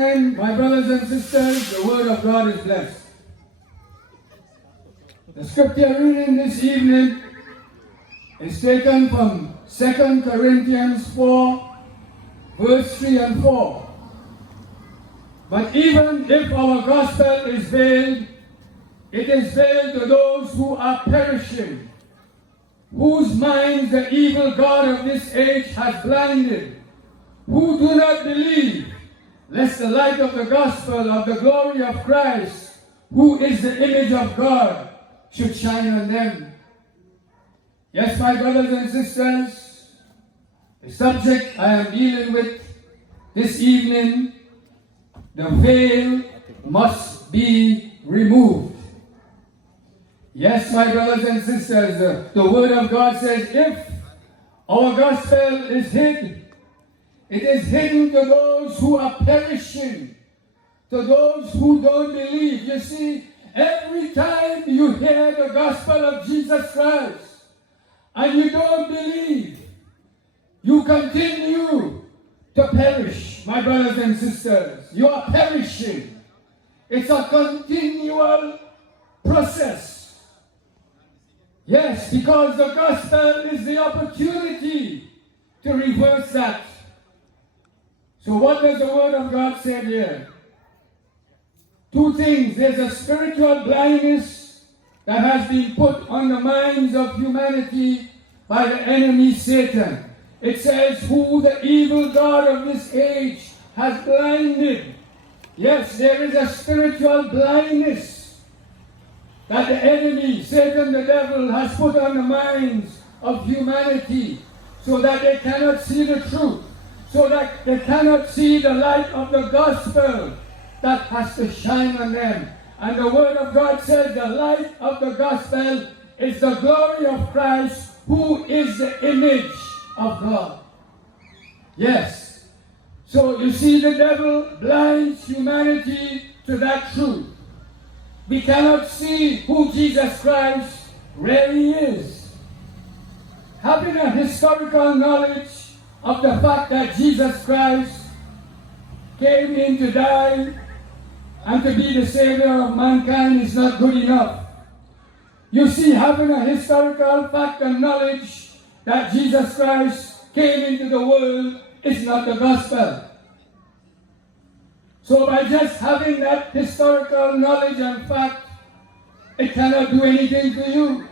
And my brothers and sisters, the word of God is blessed. The scripture reading this evening is taken from 2 Corinthians 4, verse 3 and 4. But even if our gospel is veiled, it is veiled to those who are perishing, whose minds the evil God of this age has blinded, who do not believe, lest the light of the gospel of the glory of Christ, who is the image of God, should shine on them. Yes, my brothers and sisters, the subject I am dealing with this evening, the veil must be removed. Yes, my brothers and sisters, the word of God says, if our gospel is hid, it is hidden to those who are perishing, to those who don't believe. You see, every time you hear the gospel of Jesus Christ and you don't believe, you continue to perish, my brothers and sisters. You are perishing. It's a continual process. Yes, because the gospel is the opportunity to reverse that. So what does the word of God say here? Two things. There's a spiritual blindness that has been put on the minds of humanity by the enemy Satan. It says, who the evil God of this age has blinded. Yes, there is a spiritual blindness that the enemy, Satan the devil, has put on the minds of humanity so that they cannot see the truth, so that they cannot see the light of the gospel that has to shine on them. And the word of God says the light of the gospel is the glory of Christ, who is the image of God. Yes. So you see, the devil blinds humanity to that truth. We cannot see who Jesus Christ really is. Having a historical knowledge of the fact that Jesus Christ came in to die and to be the Savior of mankind is not good enough. You see, having a historical fact and knowledge that Jesus Christ came into the world is not the gospel. So by just having that historical knowledge and fact, it cannot do anything to you.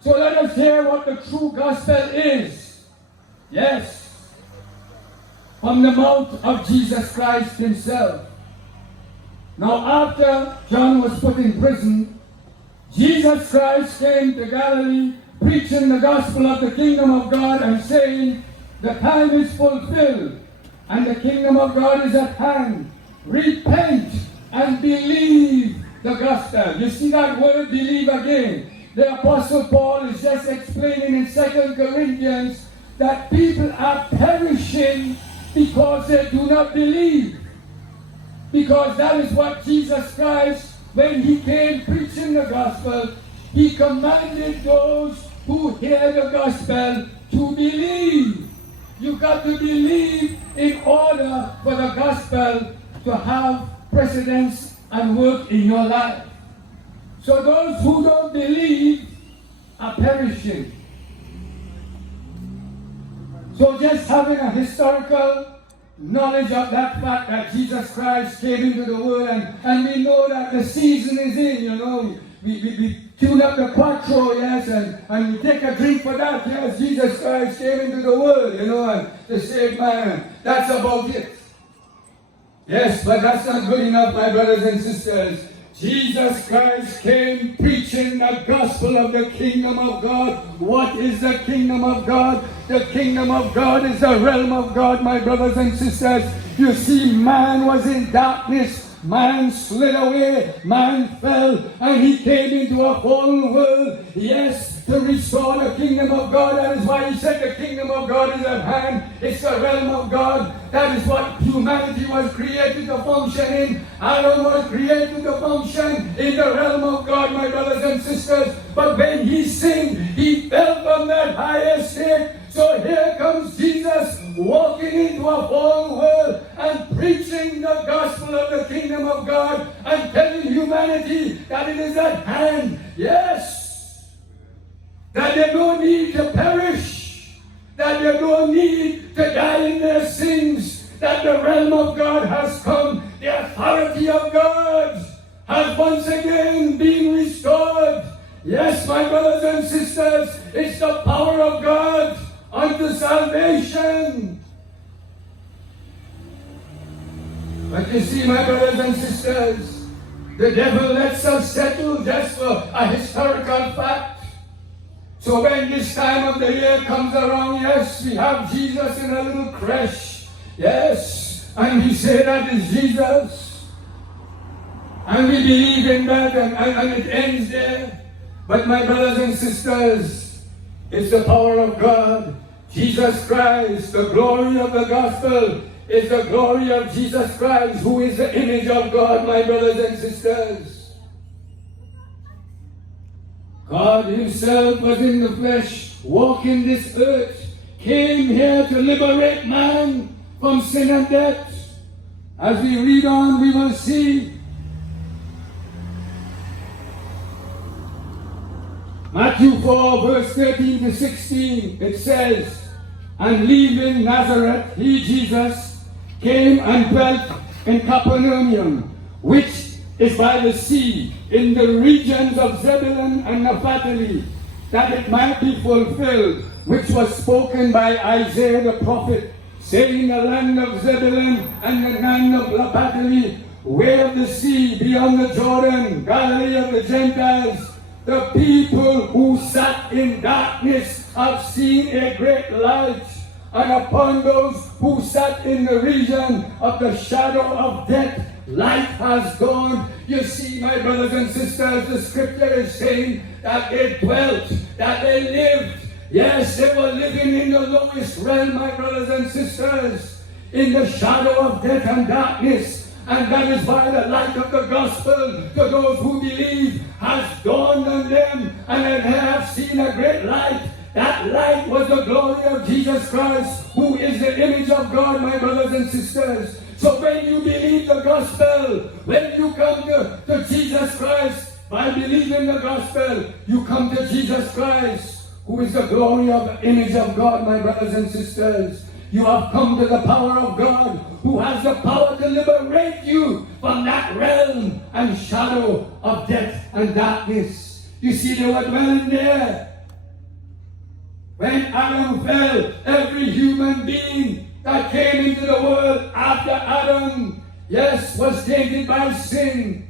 So let us hear what the true gospel is. Yes, from the mouth of Jesus Christ himself. Now after John was put in prison, Jesus Christ came to Galilee preaching the gospel of the kingdom of God and saying, the time is fulfilled and the kingdom of God is at hand. Repent and believe the gospel. You see that word, believe again. The Apostle Paul is just explaining in 2 Corinthians that people are perishing because they do not believe. Because that is what Jesus Christ, when he came preaching the gospel, he commanded those who hear the gospel to believe. You got to believe in order for the gospel to have precedence and work in your life. So those who don't believe are perishing. So just having a historical knowledge of that fact that Jesus Christ came into the world, and we know that the season is in, you know. We tune up the quattro, yes, and we take a drink for that, yes. Jesus Christ came into the world, you know, and to save man. That's about it. Yes, but that's not good enough, my brothers and sisters. Jesus Christ came preaching the gospel of the kingdom of God. What is the kingdom of God? The kingdom of God is the realm of God, my brothers and sisters. You see, man was in darkness. Man slid away, man fell, and he came into a fallen world, yes, to restore the kingdom of God. That is why he said the kingdom of God is at hand. It's the realm of God. That is what humanity was created to function in. Adam was created to function in the realm of God, my brothers and sisters. But when he sinned, he fell from that higher state. So here comes Jesus walking into a fallen world, and preaching the gospel of the kingdom of God and telling humanity that it is at hand. Yes, that they don't need to perish, that they don't need to die in their sins, that the realm of God has come, the authority of God has once again been restored. Yes, my brothers and sisters, it's the power of God unto salvation. But you see, my brothers and sisters, the devil lets us settle just for a historical fact. So when this time of the year comes around, yes, we have Jesus in a little creche. Yes, and we say that is Jesus. And we believe in that, and it ends there. But my brothers and sisters, it's the power of God. Jesus Christ, the glory of the gospel, is the glory of Jesus Christ, who is the image of God, my brothers and sisters. God himself was in the flesh, walking this earth, came here to liberate man from sin and death. As we read on, we will see Matthew 4, verse 13 to 16, it says, "And leaving Nazareth, he, Jesus, came and dwelt in Capernaum, which is by the sea, in the regions of Zebulun and Naphtali, that it might be fulfilled, which was spoken by Isaiah the prophet, saying, the land of Zebulun and the land of Naphtali, where the sea beyond the Jordan, Galilee of the Gentiles, the people who sat in darkness have seen a great light. And upon those who sat in the region of the shadow of death, light has dawned." You see, my brothers and sisters, the scripture is saying that they dwelt, that they lived. Yes, they were living in the lowest realm, my brothers and sisters, in the shadow of death and darkness. And that is why the light of the gospel to those who believe has dawned on them, and they have seen a great light. That light was the glory of Jesus Christ, who is the image of God, my brothers and sisters. So when you believe the gospel, when you come to Jesus Christ, by believing the gospel, you come to Jesus Christ, who is the glory of the image of God, my brothers and sisters. You have come to the power of God, who has the power to liberate you from that realm and shadow of death and darkness. You see, they were dwelling there. When Adam fell, every human being that came into the world after Adam, yes, was tainted by sin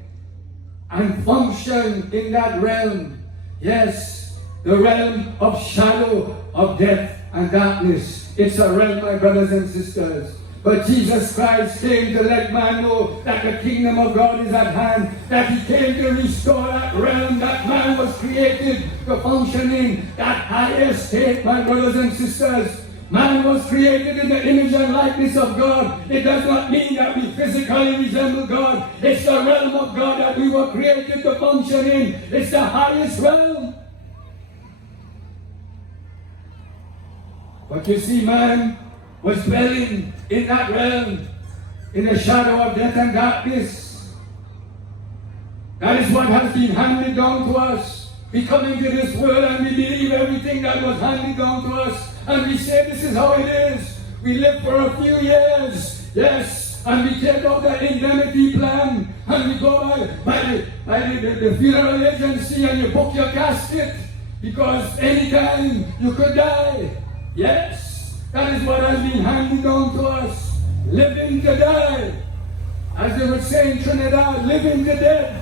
and functioned in that realm. Yes, the realm of shadow of death and darkness. It's a realm, my brothers and sisters. But Jesus Christ came to let man know that the kingdom of God is at hand, that he came to restore that realm that man was created to function in, that higher state, my brothers and sisters. Man was created in the image and likeness of God. It does not mean that we physically resemble God. It's the realm of God that we were created to function in. It's the highest realm. But you see, man was dwelling in that realm, in the shadow of death and darkness. That is what has been handed down to us. We come into this world and we believe everything that was handed down to us, and we say this is how it is. We live for a few years, yes, and we take out the indemnity plan, and we go by the funeral agency, and you book your casket, because anytime you could die. Yes, that is what has been handed down to us. Living to die. As they would say in Trinidad, living to death.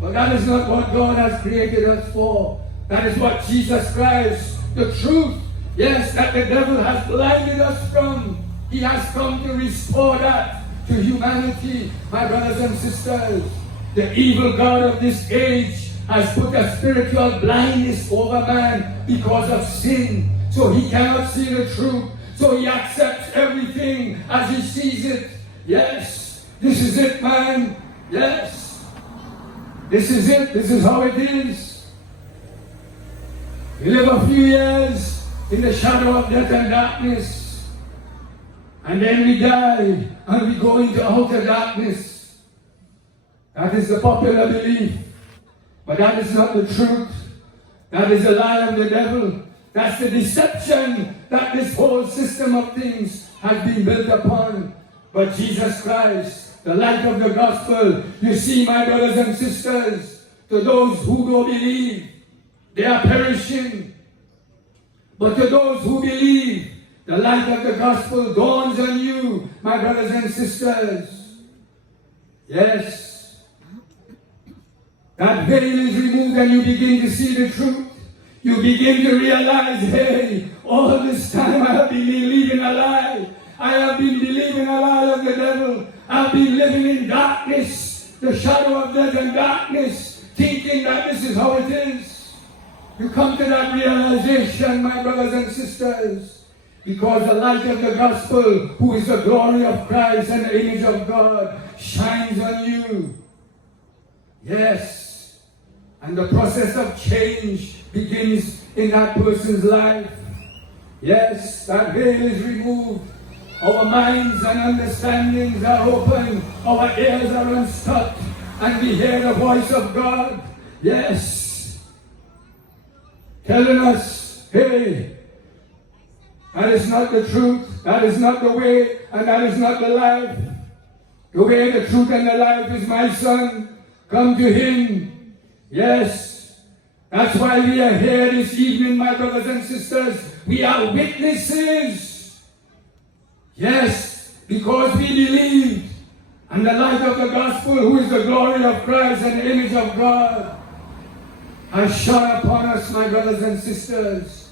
But that is not what God has created us for. That is what Jesus Christ, the truth, yes, that the devil has blinded us from. He has come to restore that to humanity, my brothers and sisters. The evil God of this age has put a spiritual blindness over man because of sin. So he cannot see the truth. So he accepts everything as he sees it. Yes, this is it, man. Yes, this is it. This is how it is. We live a few years in the shadow of death and darkness. And then we die and we go into outer darkness. That is the popular belief. But that is not the truth. That is a lie of the devil. That's the deception that this whole system of things has been built upon. But Jesus Christ, the light of the gospel, you see, my brothers and sisters, to those who don't believe, they are perishing. But to those who believe, the light of the gospel dawns on you, my brothers and sisters. Yes. That veil is removed and you begin to see the truth. You begin to realize, hey, all this time I have been believing a lie. I have been believing a lie of the devil. I've been living in darkness, the shadow of death and darkness, thinking that this is how it is. You come to that realization, my brothers and sisters, because the light of the gospel, who is the glory of Christ and the image of God, shines on you. Yes. And the process of change begins in that person's life. Yes, that veil is removed. Our minds and understandings are open. Our ears are unstopped. And we hear the voice of God. Yes. Telling us, hey, that is not the truth. That is not the way. And that is not the life. The way, the truth, and the life is my son. Come to him. Yes, that's why we are here this evening, my brothers and sisters. We are witnesses. Yes, because we believe. And the light of the gospel, who is the glory of Christ and the image of God, has shone upon us, my brothers and sisters.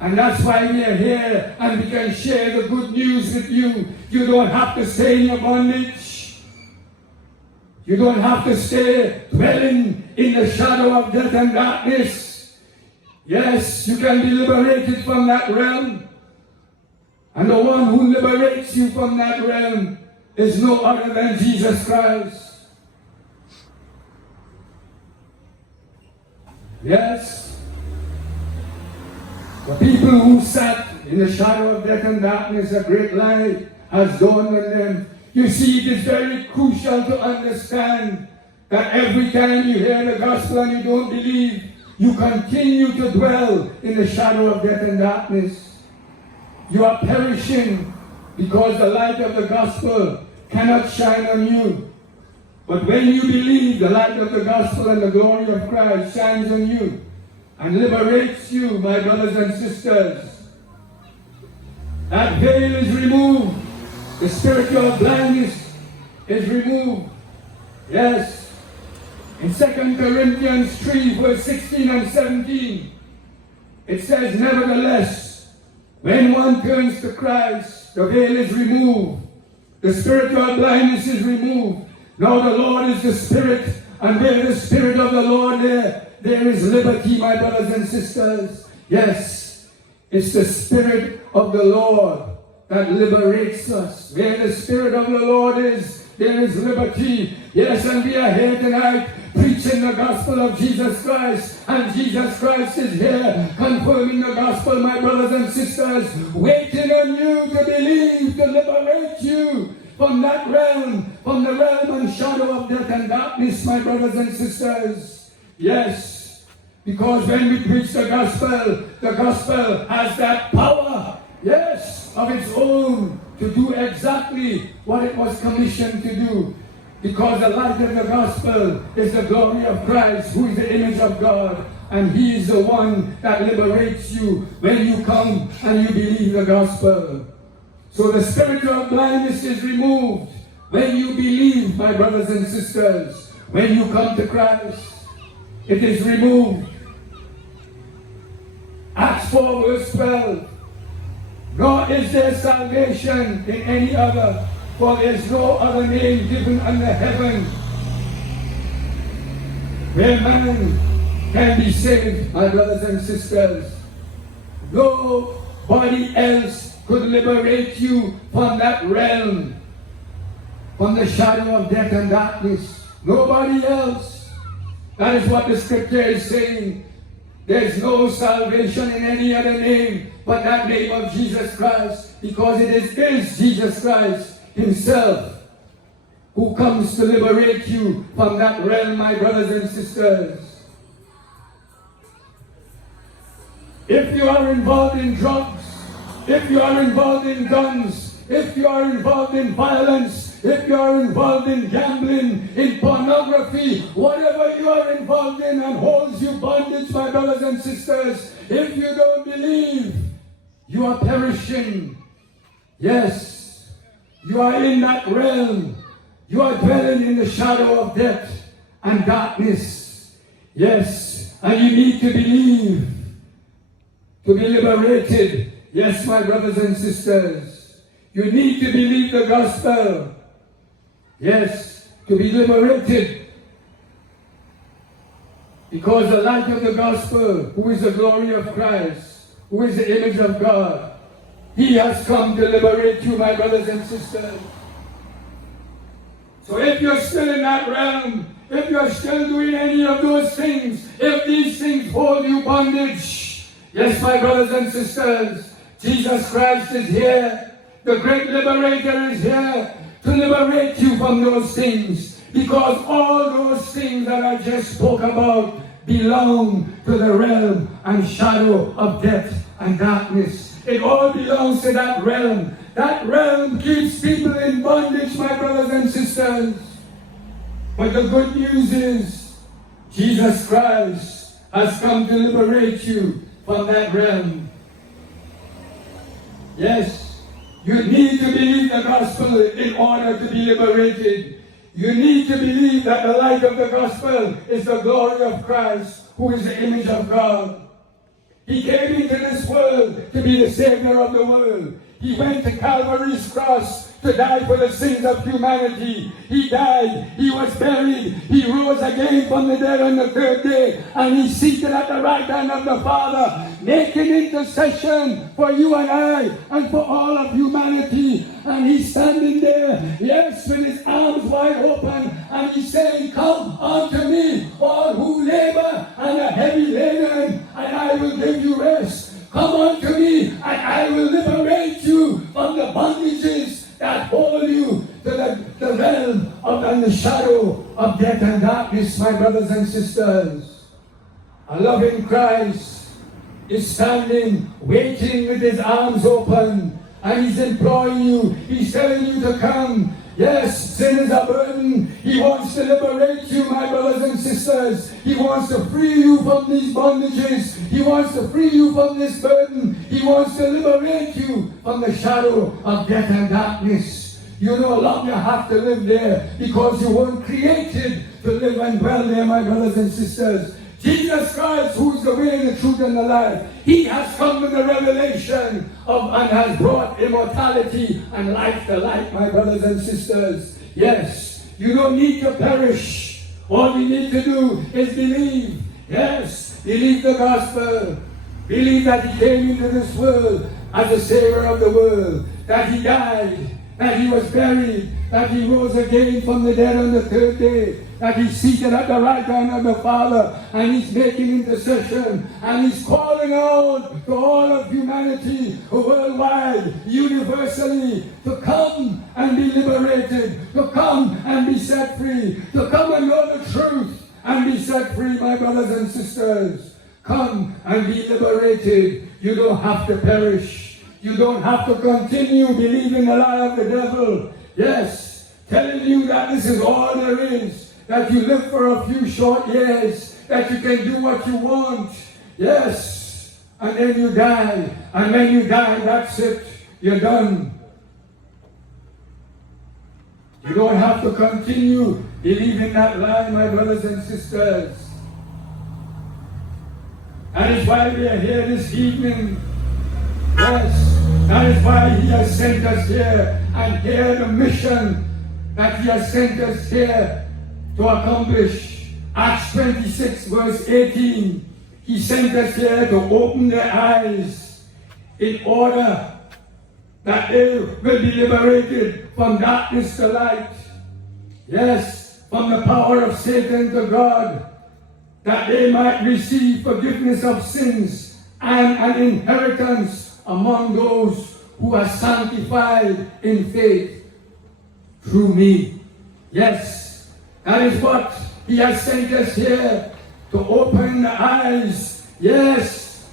And that's why we are here and we can share the good news with you. You don't have to stay in your bondage. You don't have to stay dwelling in the shadow of death and darkness. Yes, you can be liberated from that realm. And the one who liberates you from that realm is no other than Jesus Christ. Yes. The people who sat in the shadow of death and darkness, a great light has dawned on them. You see, it is very crucial to understand that every time you hear the gospel and you don't believe, you continue to dwell in the shadow of death and darkness. You are perishing because the light of the gospel cannot shine on you. But when you believe, the light of the gospel and the glory of Christ shines on you and liberates you, my brothers and sisters. That veil is removed. The spiritual blindness is removed. Yes. In 2 Corinthians 3, verse 16 and 17, it says, nevertheless, when one turns to Christ, the veil is removed. The spiritual blindness is removed. Now the Lord is the Spirit, and where the Spirit of the Lord there is liberty, my brothers and sisters. Yes, it's the Spirit of the Lord that liberates us. Where the Spirit of the Lord is, there is liberty. Yes, and we are here tonight preaching the gospel of Jesus Christ. And Jesus Christ is here confirming the gospel, my brothers and sisters, waiting on you to believe, to liberate you from that realm, from the realm and shadow of death and darkness, my brothers and sisters. Yes, because when we preach the gospel has that power, yes, of its own, to do exactly what it was commissioned to do. Because the light of the gospel is the glory of Christ, who is the image of God. And He is the one that liberates you when you come and you believe the gospel. So the spiritual blindness is removed when you believe, my brothers and sisters. When you come to Christ, it is removed. Acts 4 verse 12. Nor is there salvation in any other, for there is no other name given under heaven where man can be saved, my brothers and sisters. Nobody else could liberate you from that realm, from the shadow of death and darkness. Nobody else. That is what the scripture is saying. There's no salvation in any other name but that name of Jesus Christ, because it is Jesus Christ himself who comes to liberate you from that realm, my brothers and sisters. If you are involved in drugs, if you are involved in guns, if you are involved in violence, if you are involved in gambling, in pornography, whatever you are involved in and holds you bondage, my brothers and sisters, if you don't believe, you are perishing. Yes, you are in that realm. You are dwelling in the shadow of death and darkness. Yes, and you need to believe to be liberated. Yes, my brothers and sisters, you need to believe the gospel. Yes, to be liberated. Because the light of the gospel, who is the glory of Christ, who is the image of God, he has come to liberate you, my brothers and sisters. So if you're still in that realm, if you're still doing any of those things, if these things hold you bondage, yes, my brothers and sisters, Jesus Christ is here. The great liberator is here to liberate you from those things. Because all those things that I just spoke about belong to the realm and shadow of death and darkness. It all belongs to that realm. That realm keeps people in bondage, my brothers and sisters. But the good news is, Jesus Christ has come to liberate you from that realm. Yes, you need to believe the gospel in order to be liberated. You need to believe that the light of the gospel is the glory of Christ, who is the image of God. He came into this world to be the Savior of the world. He went to Calvary's cross to die for the sins of humanity. He died, he was buried, he rose again from the dead on the third day, and he's seated at the right hand of the Father, making intercession for you and I and for all of humanity. And he's standing there, yes, with his arms wide open, and he's saying, "Come unto me, all who labor and are heavy laden, and I will give you rest. Come unto me, and I will liberate you from the bondages that hold you to the realm of and the shadow of death and darkness," my brothers and sisters. A loving Christ is standing, waiting with his arms open, and he's imploring you, he's telling you to come. Yes, sin is a burden. He wants to liberate you, my brothers and sisters. He wants to free you from these bondages. He wants to free you from this burden. He wants to liberate you from the shadow of death and darkness. You no longer have to live there because you weren't created to live and dwell there, my brothers and sisters. Jesus Christ, who is the way, the truth, and the life, he has come with the revelation of and has brought immortality and life to light, my brothers and sisters. Yes, you don't need to perish. All you need to do is believe. Yes, believe the gospel. Believe that he came into this world as the Savior of the world, that he died, that he was buried, that he rose again from the dead on the third day, that he's seated at the right hand of the Father, and he's making intercession, and he's calling out to all of humanity, worldwide, universally, to come and be liberated, to come and be set free, to come and know the truth and be set free, my brothers and sisters. Come and be liberated. You don't have to perish. You don't have to continue believing the lie of the devil. Yes, telling you that this is all there is, that you live for a few short years, that you can do what you want. Yes, and then you die. And when you die, that's it. You're done. You don't have to continue believing that lie, my brothers and sisters. That is why we are here this evening. Yes, that is why he has sent us here, and here the mission that he has sent us here to accomplish. Acts 26 verse 18, he sent us here to open their eyes in order that they will be liberated from darkness to light. Yes, from the power of Satan to God. that they might receive forgiveness of sins and an inheritance among those who are sanctified in faith through me. Yes, that is what he has sent us here, to open the eyes. Yes,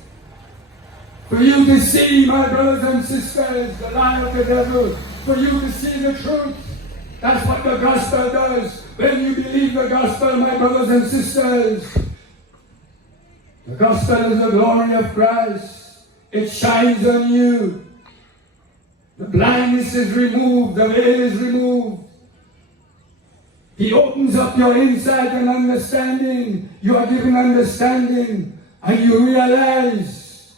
for you to see, my brothers and sisters, the lie of the devil, for you to see the truth. That's what the gospel does. When you believe the gospel, my brothers and sisters, the gospel is the glory of Christ. It shines on you. The blindness is removed. The veil is removed. He opens up your insight and understanding. You are given understanding, and you realize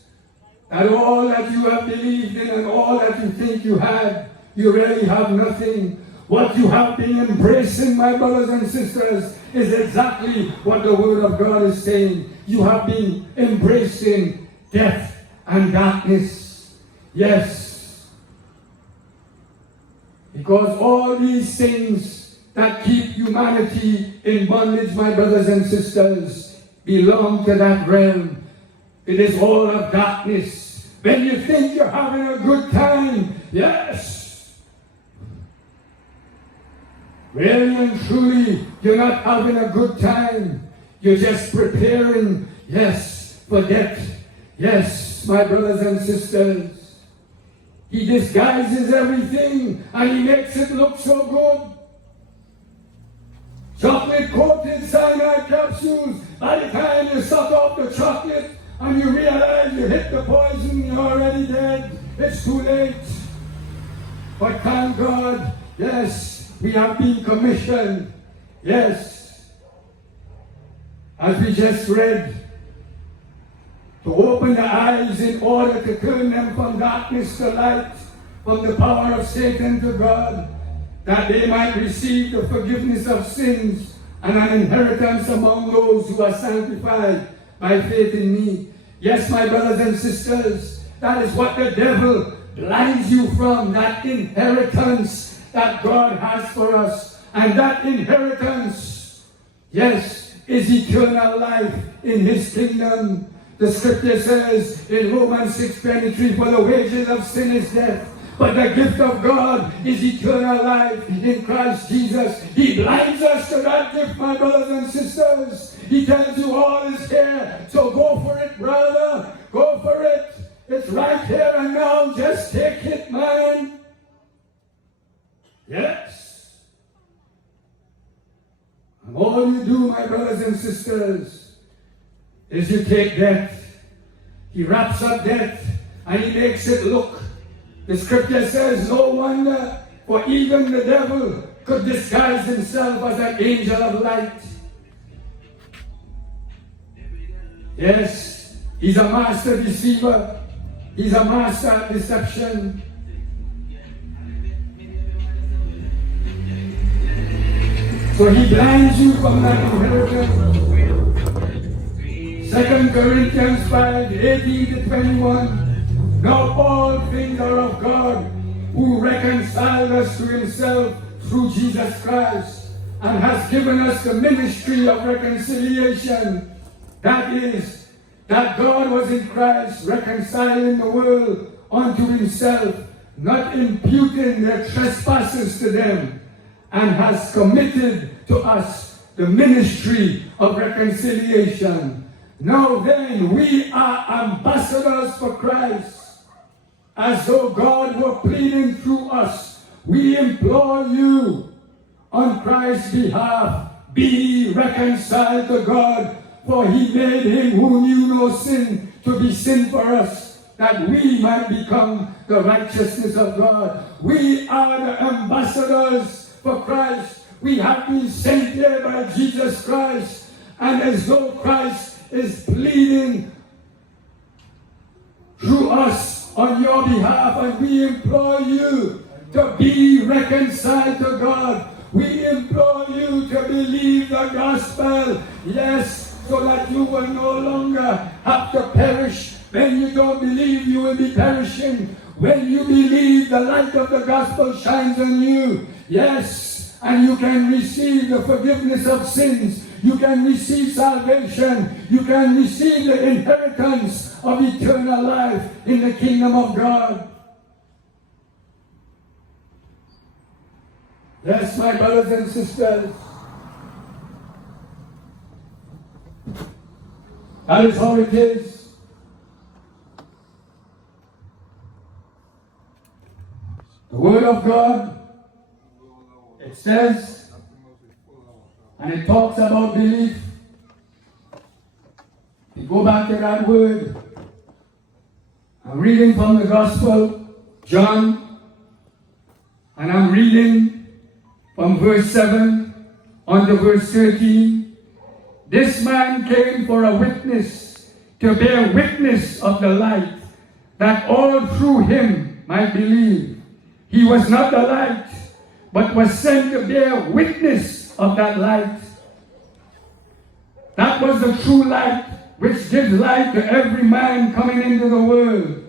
that all that you have believed in and all that you think you had, you really have nothing. What you have been embracing, my brothers and sisters, is exactly what the Word of God is saying. You have been embracing death and darkness. Yes. Because all these things that keep humanity in bondage, my brothers and sisters, belong to that realm. It is all of darkness. When you think you're having a good time, yes, really and truly, you're not having a good time. You're just preparing, yes, for death. Yes, my brothers and sisters. He disguises everything and he makes it look so good. Chocolate-coated cyanide capsules. By the time you suck off the chocolate and you realize you hit the poison, you're already dead. It's too late. But thank God, yes, we have been commissioned. Yes, as we just read, to open the eyes in order to turn them from darkness to light, from the power of Satan to God, that they might receive the forgiveness of sins and an inheritance among those who are sanctified by faith in me. Yes, my brothers and sisters, that is what the devil blinds you from, that inheritance that God has for us. And that inheritance, yes, is eternal life in his kingdom. The scripture says in Romans 6:23, for the wages of sin is death, but the gift of God is eternal life in Christ Jesus. He blinds us to that gift, my brothers and sisters. He tells you all is here, so go for it, brother. Go for it. It's right here and now. Just take it, man. Yes. And all you do, my brothers and sisters, is you take death. He wraps up death and he makes it look. The scripture says, no wonder, for even the devil could disguise himself as an angel of light. Yes, he's a master deceiver. He's a master at deception. So he blinds you from that inheritance. 2 Corinthians 5:18-21. Now all things are of God, who reconciled us to himself through Jesus Christ, and has given us the ministry of reconciliation. That is, that God was in Christ reconciling the world unto himself, not imputing their trespasses to them, and has committed to us the ministry of reconciliation. Now then, we are ambassadors for Christ, as though God were pleading through us. We implore you, on Christ's behalf, be ye reconciled to God, for he made him who knew no sin to be sin for us, that we might become the righteousness of God. We are the ambassadors for Christ. We have been sent here by Jesus Christ, and as though Christ is pleading through us on your behalf, and we implore you to be reconciled to God. We implore you to believe the gospel, yes, so that you will no longer have to perish. When you don't believe, you will be perishing. When you believe, the light of the gospel shines on you, yes, and you can receive the forgiveness of sins. You can receive salvation. You can receive the inheritance of eternal life in the kingdom of God. Yes, my brothers and sisters. That is how it is. The Word of God, it says, and it talks about belief. You go back to that word. I'm reading from the Gospel, John, and I'm reading from verse 7 on to verse 13. This man came for a witness, to bear witness of the light, that all through him might believe. He was not the light, but was sent to bear witness of that light. That was the true light, which gives light to every man coming into the world.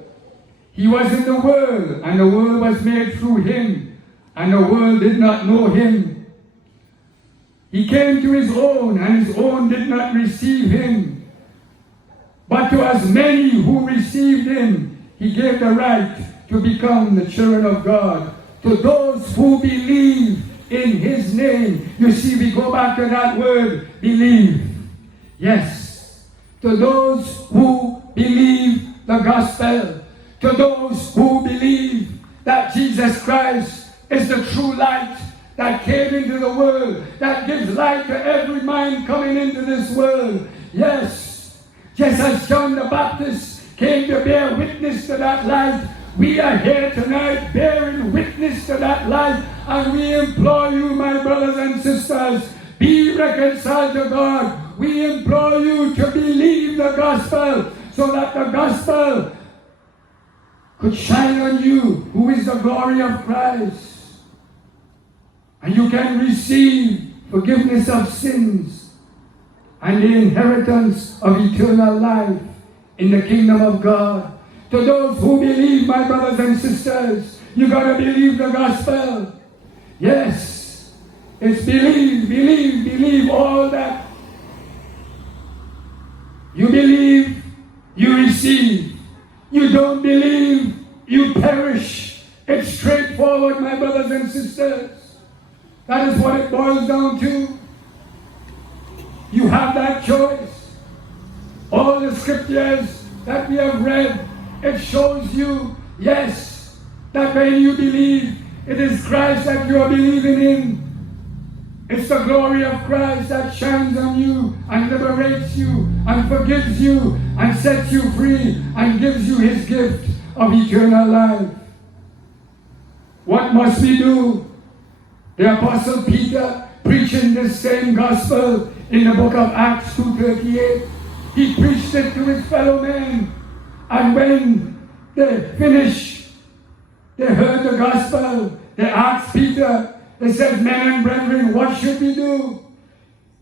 He was in the world, and the world was made through him, and the world did not know him. He came to his own, and his own did not receive him. But to as many who received him, he gave the right to become the children of God. To those who believe in his name. You see, we go back to that word, believe. Yes. To those who believe the gospel. To those who believe that Jesus Christ is the true light that came into the world, that gives light to every mind coming into this world. Yes. Just as John the Baptist came to bear witness to that light, we are here tonight bearing witness to that light, and we implore you, my brothers and sisters, be reconciled to God. We implore you to believe the gospel, so that the gospel could shine on you, who is the glory of Christ. And you can receive forgiveness of sins and the inheritance of eternal life in the kingdom of God. To those who believe, my brothers and sisters, you got to believe the gospel. Yes, it's believe all that. You believe, you receive. You don't believe, you perish. It's straightforward, my brothers and sisters. That is what it boils down to. You have that choice. All the scriptures that we have read, it shows you, yes, that when you believe, it is Christ that you are believing in. It's the glory of Christ that shines on you and liberates you and forgives you and sets you free and gives you his gift of eternal life. What must we do? The Apostle Peter, preaching this same gospel in the book of Acts 2:38, he preached it to his fellow men. And when they finished, they heard the gospel, they asked Peter, they said, men and brethren, what should we do?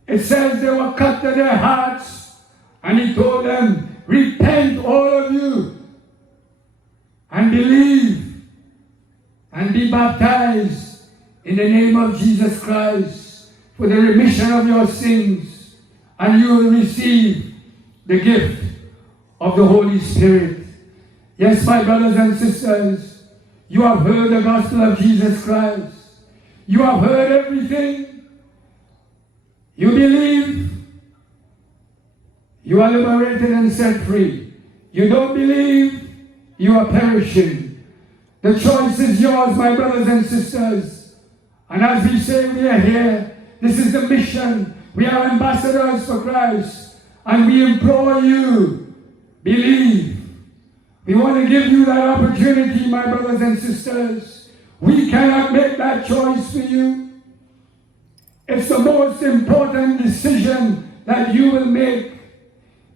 It says they were cut to their hearts. And he told them, repent all of you and believe and be baptized in the name of Jesus Christ for the remission of your sins, and you will receive the gift of the Holy Spirit. Yes, my brothers and sisters, you have heard the gospel of Jesus Christ. You have heard everything. You believe. You are liberated and set free. You don't believe, you are perishing. The choice is yours, my brothers and sisters. And as we say, we are here. This is the mission. We are ambassadors for Christ. And we implore you, believe. We want to give you that opportunity, my brothers and sisters. We cannot make that choice for you. It's the most important decision that you will make,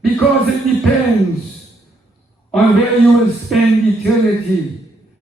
because it depends on where you will spend eternity.